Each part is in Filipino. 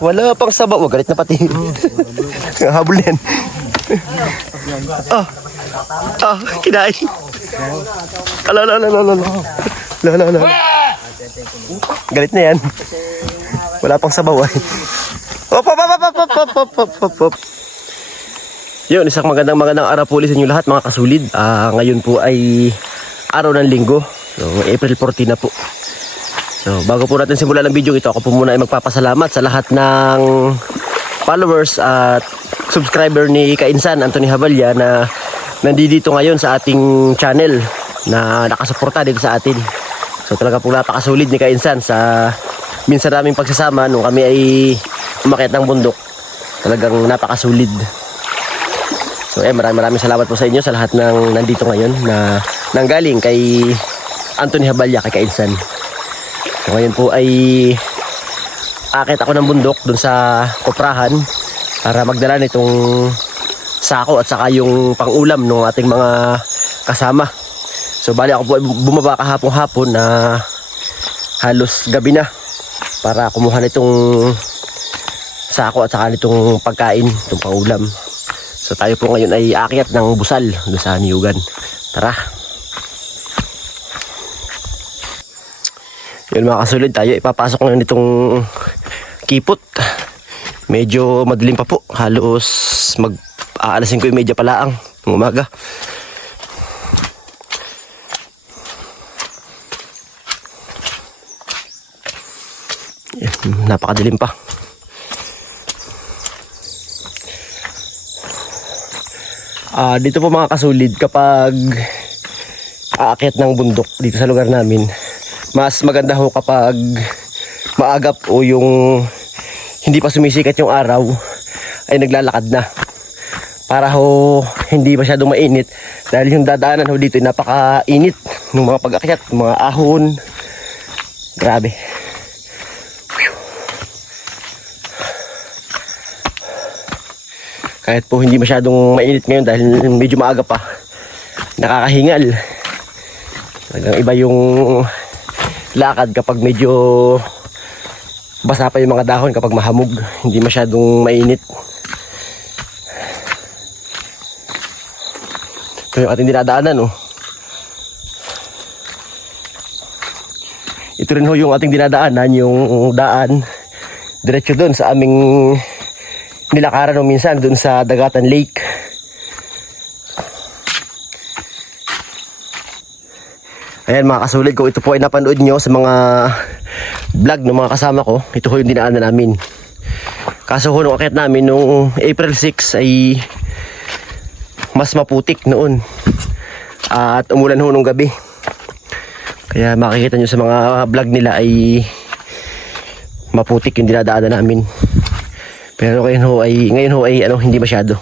Wala pang sabaw. Oh, galit na pati. Habol yan. Kinain. Ala. Galit na yan. Wala pang sabaw. Op. Yun, isang magandang araw po sa inyo lahat mga kasulid. Ngayon po ay araw ng linggo. So, April 14 na po. So, bago po natin simulan ang video ito, ako po muna ay magpapasalamat sa lahat ng followers at subscriber ni Kainsan Anthony Haballa na nandito ngayon sa ating channel na nakasuporta dito sa atin. So, talaga po napakasulid ni Kainsan sa minsan naming pagsasama nung kami ay umakyat ng bundok. Talagang napakasulid. So, maraming salamat po sa inyo sa lahat ng nandito ngayon na nanggaling kay Anthony Haballa, kay Kainsan. So, ngayon po ay akit ako ng bundok dun sa koprahan para magdala nitong sako at saka yung pang-ulam ng ating mga kasama. So bali ako po ay bumaba kahapon-hapon na halos gabi na para kumuha nitong sako at saka nitong pagkain, itong pang-ulam. So tayo po ngayon ay aakyat ng Busal doon sa Niyugan. Tara! Yun mga kasulid, tayo ipapasok ngayon nitong kipot. Medyo madilim pa po. Halos alas 5:30 pala ang umaga. Yan, napakadilim pa. Dito po mga kasulid, kapag aakyat ng bundok dito sa lugar namin, mas maganda ho kapag maagap o yung hindi pa sumisikat yung araw ay naglalakad na para ho hindi masyadong mainit dahil yung dadaanan ho dito ay napakainit ng mga pag-akyat, mga ahon. Grabe. Kahit po hindi masyadong mainit ngayon dahil medyo maaga pa, nakakahingal. Talagang iba yung lakad kapag medyo basa pa yung mga dahon, kapag mahamog, hindi masyadong mainit. Ito yung ating dinadaanan, oh. Ito rin ho yung ating dinadaanan, yung daan diretso doon sa aming nilakaran o minsan doon sa Dagatan Lake. Ayan mga kasulid, kung ito po ay napanood nyo sa mga vlog ng mga kasama ko, ito po yung dinaanan namin. Kaso ho nung akit namin nung April 6 ay mas maputik noon. At umulan ho nung gabi. Kaya makikita nyo sa mga vlog nila ay maputik yung dinadaanan namin. Pero ngayon ho ay hindi masyado.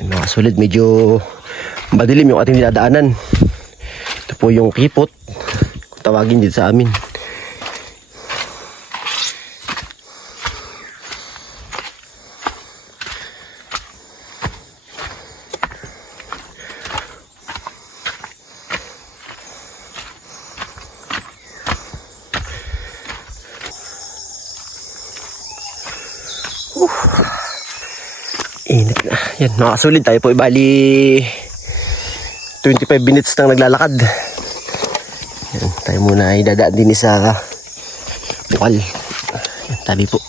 Mga solid, medyo madilim yung ating dinadaanan. Ito po yung kipot, kung tawagin dito sa amin. Init na. Yan, mga kasulid, tayo po ibali 25 minutes nang naglalakad. Yan, tayo muna ay dadaan din sa bukal. Yan, tabi po.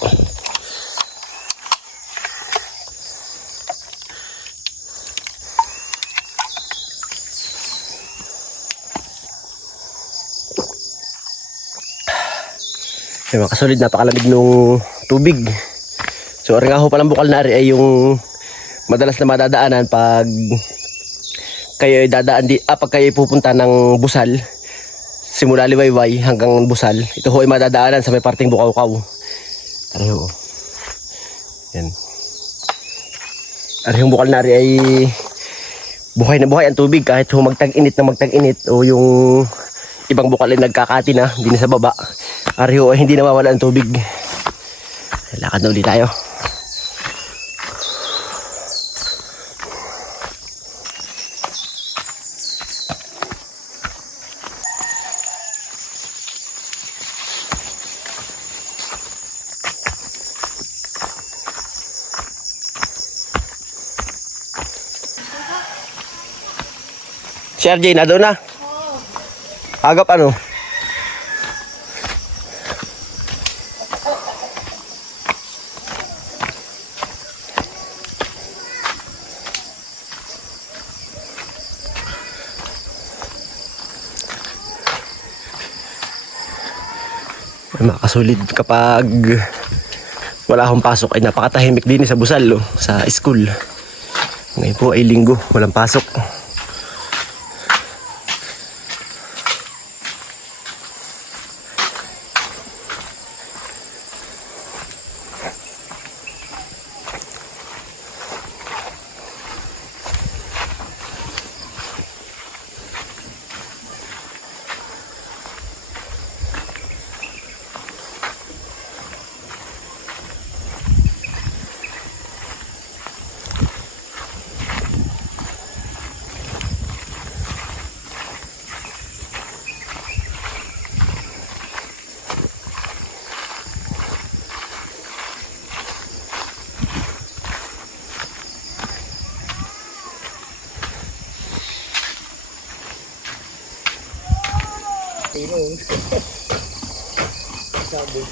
Yan, mga kasulid, napakalamig nung tubig. So, ang nga ho palang bukal na ay yung madalas na madadaanan pag kayo ay pag kayo ay pupunta ng Busal, simula Liwayway hanggang Busal. Ito ho ay madadaanan sa may parting Bukaw-Kaw. Ano ho? Yan. Ari yung bukal na ari ay buhay na buhay ang tubig kahit magtag-init na magtag-init o yung ibang bukal ay nagkakati na, hindi na sa baba. Ari ay hindi na mawala ang tubig. Lakad na ulit tayo. Si RJ na doon na. Agap ano? Makasulit kapag wala akong pasok ay napakatahimik din sa Busal sa school. Ngayon po ay linggo, walang pasok. Sabi.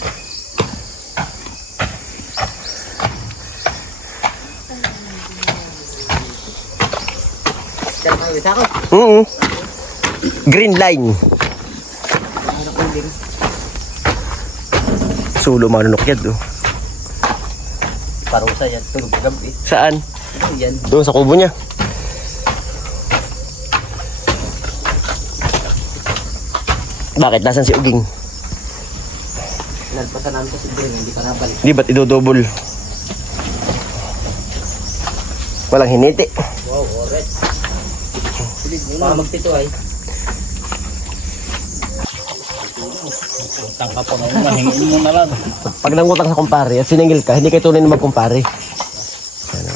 Diyan kayo isa ko? Green line. Sulo manunok yan Parusa yan, tulog gabi. Saan? Yan. Doon sa kubo niya. Bakit? Nasaan si Uging? Nagpasa namin kasi Green, hindi pa nabalik. Di ba't idodobol? Walang hiniti. Wow, alright. Baka magtito ay. Utang ka po na mahingin mo na lang. Pag nangutang sa kumpare at siningil ka, hindi kayo tunay na magkumpare. Ano?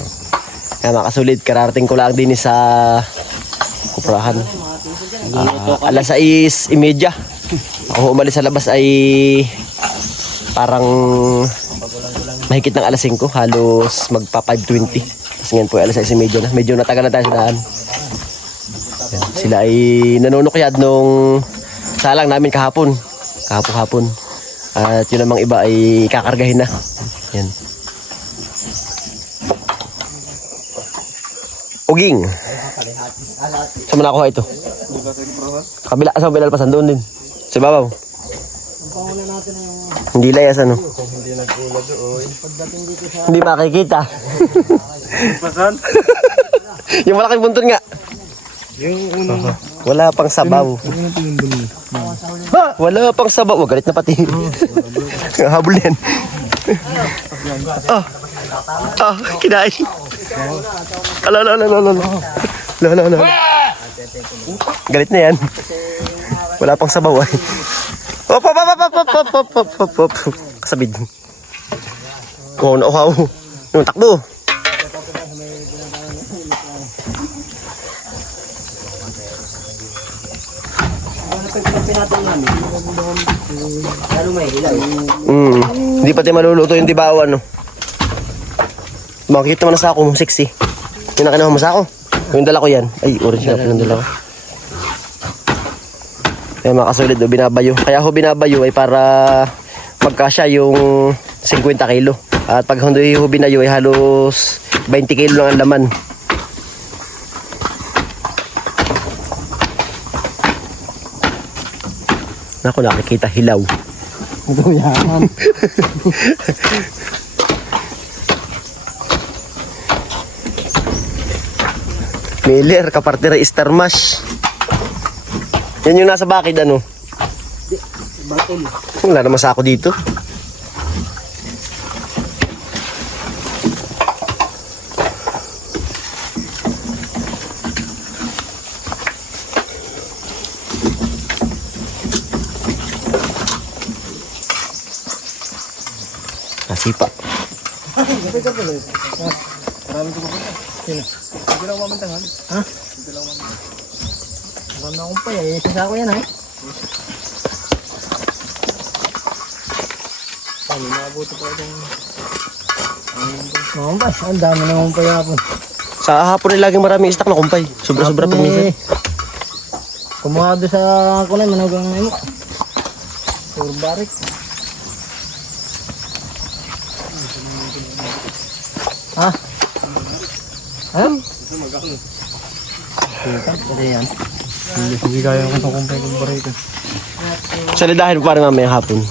Kaya makasulit, kararating ko lang din sa kuprahan. Alas 6:30. Ako umalis sa labas ay parang mahigit ng alas 5, halos magpa 5:20. Kasi ngayon po ay alas 6:30 na. Medyo natagal na tayo sa daan. Yan. Sila ay nanunukyad nung salang namin kahapon. Kahapon. At yun namang iba ay kakargahin na. Yan. Uging. Saan mo nakuha ito? Kabila, sa binalpasan doon din. Sa babaw. Hindi layas ano? Hindi nag-ulag doon. Pagdating dito sa... Hindi makikita. Pasan? Yung malaking buntun nga. Yung unang... Wala pang sabaw. Wala pang sabaw. Oh, galit na pati. Habol yan. Kinain. Ala. Galit na yan. Wala pang sabaw ay. Op. Kasabid. Oh, nauhaw. Yung takbo. Lalo may ilaw. Hindi pati maluluto yung dibawan, no? Makikita mo na sa ako, sexy. Yung nakinuha mo sa ako. Yung dala ko yan. Ay, orange na yung dala ko. Kaya makasulit do, binabayo. Kaya ako binabayo ay para magkasya yung 50 kilo. At pag hindi ho binayo ay halos 20 kilo lang ang laman. Naku, nakikita hilaw. Ito yaman. Miller, kapartira Star Mash. Yan yung nasa bakid, ano? Bakol. Wala naman sa ako dito. sipa. Marami ko pupunta. Sino? Hindi lang mamantangan. Ha? Hindi lang mamantangan. Marami akong pa eh. Sasa ko yan ha. Paano nakabuto pa itong... Mamumpay. Ang dami na mamumpay hapon. Sa hapon ay laging maraming stock na kumpay. Sobra-sobra pag minsan. Kumuha doon sa kulay. Managang na mo. Puro barik. Ha? Ha? Pwede yan. Hindi kaya ko itong kumpay kong barik. Salidahin mo parang mamaya hapon.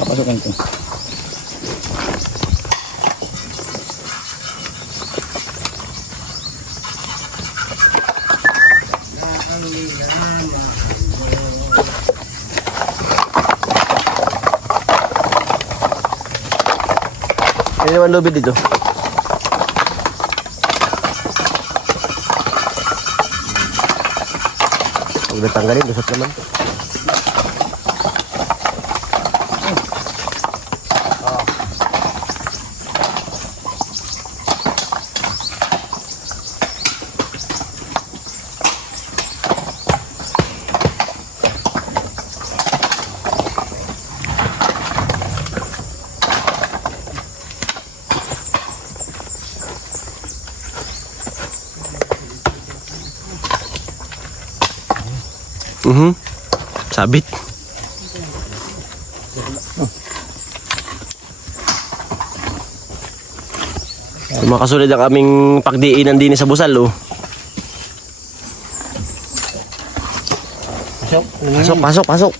Papasukan ko. Ano naman lobby dito? Huwag natanggalin, lusot naman. Sabit. Mga kasulid ang aming pagdiinan din sa Busal, oh. Pasok. Pasok.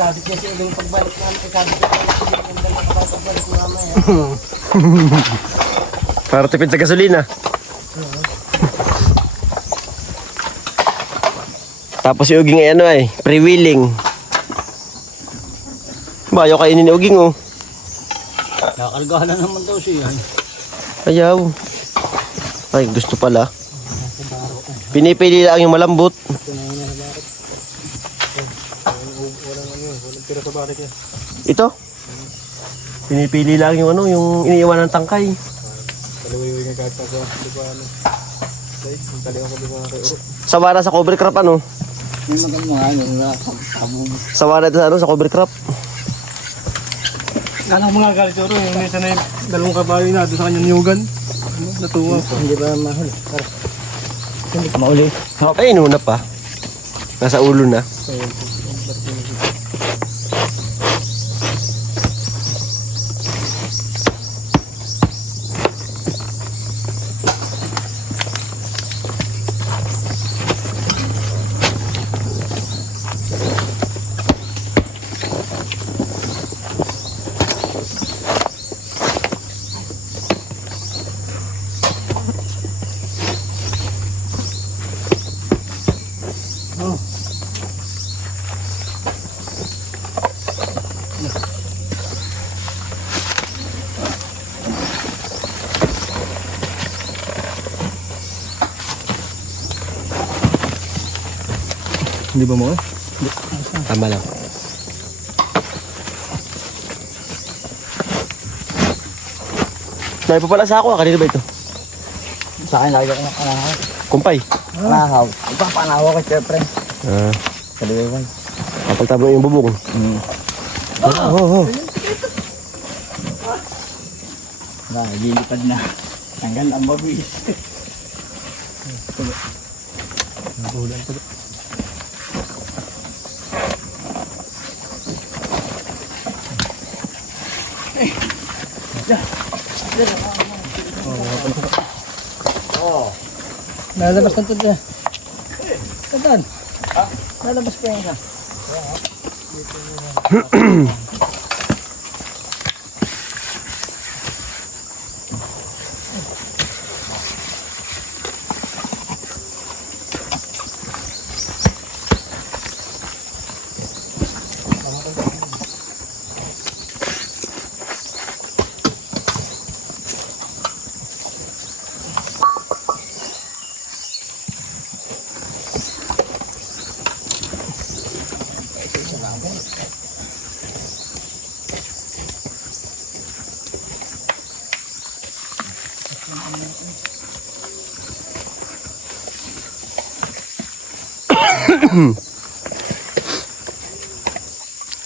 Sabi kasi yung pagbalik namin, sabi ko yung dalawa kapag pagbalik ko mamaya. Para tipid sa gasolina. Tapos yung uging ay ano ay, pre-wheeling. Bayo kainin ni uging, oh. Nakakargahan na naman daw siya. Ayaw. Ay, gusto pala. Pinipili lang yung malambot. Walang tira sa barik yan. Ito. Pinipili lang yung ano, yung iniiwan ng tangkay. Kaliwiwi nga kahit pag di ba ano. Guys, yung taliwan ko di ba kay Uro. Sawara sa cover crop, ano? Yung mga ano, nakabubos. Sawara sa ano, sa cover crop. Anong mga galit Uro, yung nisa na yung dalawang kabayo na doon sa kanyang niyugan. Natuwa ko. Hindi ba mahal? Hindi ka mauli. Ay, inuna pa. Nasa ulo na. Hindi ba mo? Tama lang. May pa pala sa ako, kanina ba ito? Sa akin, lagi ko na kanahaw. Kumpay. Kanahaw. Ipapanahaw ko, syempre. Ah, Kaliwiwan. kapag tabo yung bubong. Oh. Gilipad na. Tanggal ang mabis. Nabulan pa. Lalabas na ito dyan. Saan? Lalabas pa yan ka.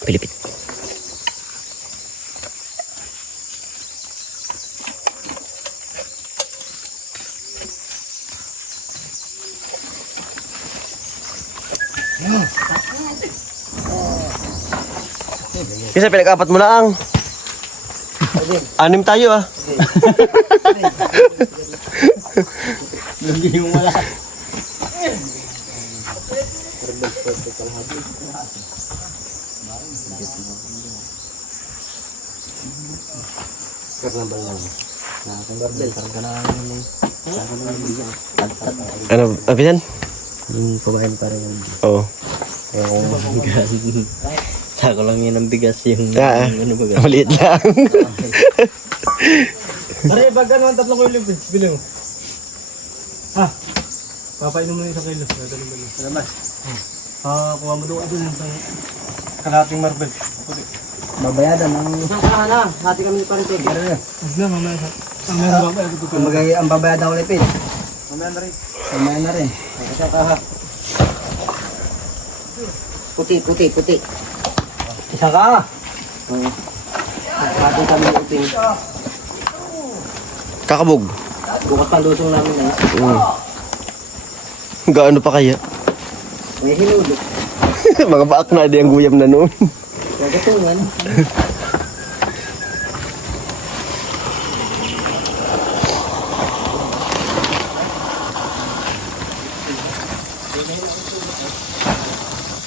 Pilipit. Kasi pinag-apat mo lang. 6 tayo ah. Hindi mo wala. Ano, apisan? Yung kumain pa rin. Oo. Kaya kung mabigas. Sako lang yun ang bigas yung ano ba? Maliit lang. Pare, bagan mo ang 3 kilo pids. Bili mo. Ha? Papainom mo na 1 kilo. Dadalhin mo na. Salamat. Kuha mo doon yung kalating marble. Babayadan ang na. Hati kami ni Pante. Huwag na, mamaya sa... Mamaya sa babay. Ang babayadan ko lipid. Mamaya na rin. Mamaya na rin. Kasi kaha. Puti. Isa ka! Hati kami ni Uping. Kakabog. Bukas pang lusong namin na. Gaano pa kaya? May hinulog. Mga baak na di ang guyam na noon. Nagatungan.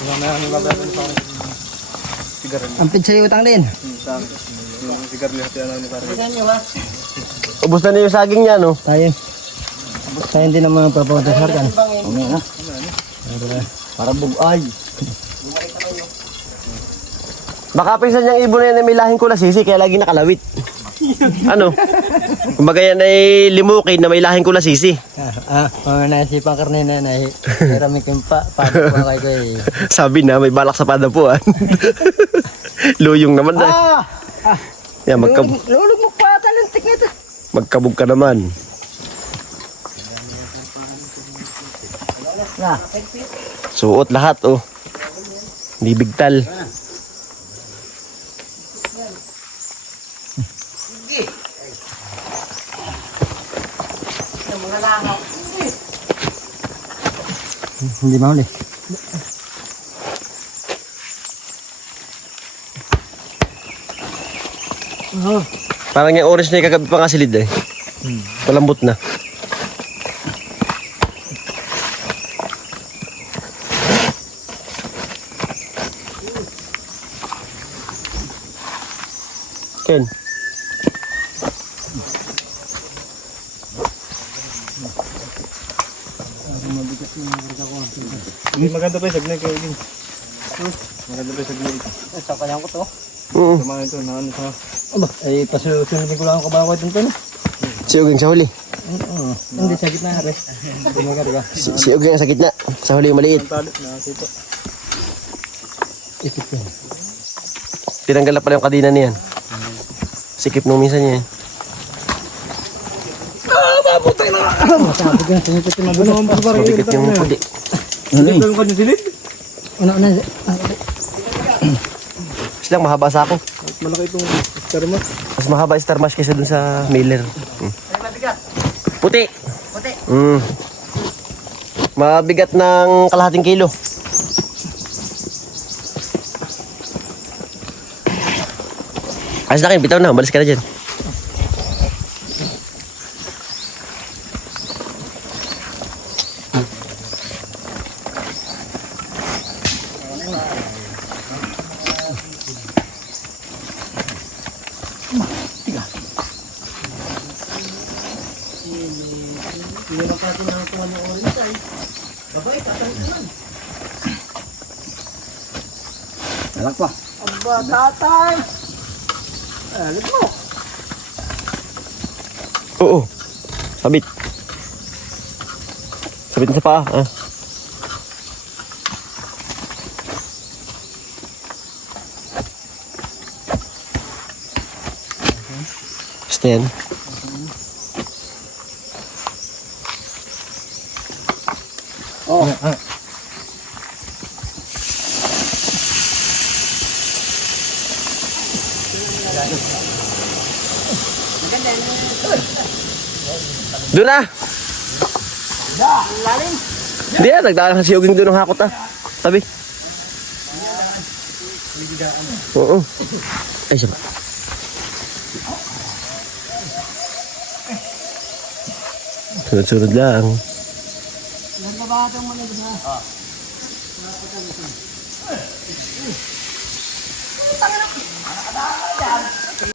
Mamaya ang babayaran sa akin. Sigarilyo. Ang pinsay utang din. Sa akin. Yung sigarilyo hati ano ni pare. Ubus na yung saging niya, no? Tayo. Tayo din naman magpapunta sa harkan. Okay na. Para bugay. Baka pinsan niyang ibon na yan ay may lahing kulasisi, kaya lagi nakalawit. Ano? Kumbaga yan ay limukin na may lahing kulasisi. Naisipan karnina na marami kong paano po kay ko eh. Sabi na, may balak sa padapuan. Luyong naman na. Yan, Lulog mo pa talentik nito. magkabog ka naman. Na. Suot lahat, oh. Hindi bigtal. Hindi mahuli. Parang yung orange na yung kagabi pa nga silid eh. Palambot na. Ken. Maganda pa yung sagnay kayo din. Maganda pa yung sagnay dito. Sa kanyang ko to. Oo. Samahan ito na ano sa... Ay pasunod ko lang ang kabawat dito no. Si Ugeng sa huli. Hindi sa gitna rest. Gumagarga. Si Ugeng sa gitna. Sa huli yung maliit. Ang talit na sipa. Ikit yan. Tinanggal na pala yung kadina niyan. Sikip nung minsan niya eh. Sabi ko sinipit yung magulo. Mabigat yung pudi. Silid lang kanya silid. Una. Silang mahaba sa ako. Malaki itong karma. Mas mahaba yung Star Mash kaysa dun sa Miller. Puti. Puti. Mabigat ng kalahating kilo. Ayos na kayo, bitaw na. Umalis ka na dyan. Alak pa. Aba, tatay! Alit mo! Oo. Sabit. Sabit sa paa. Ah. Basta yan. Oh. Doon na! Hindi ah, nagdaan kasi yung doon ng hakot ah. Sabi. Oo. Ay, siya. Sunod-sunod lang.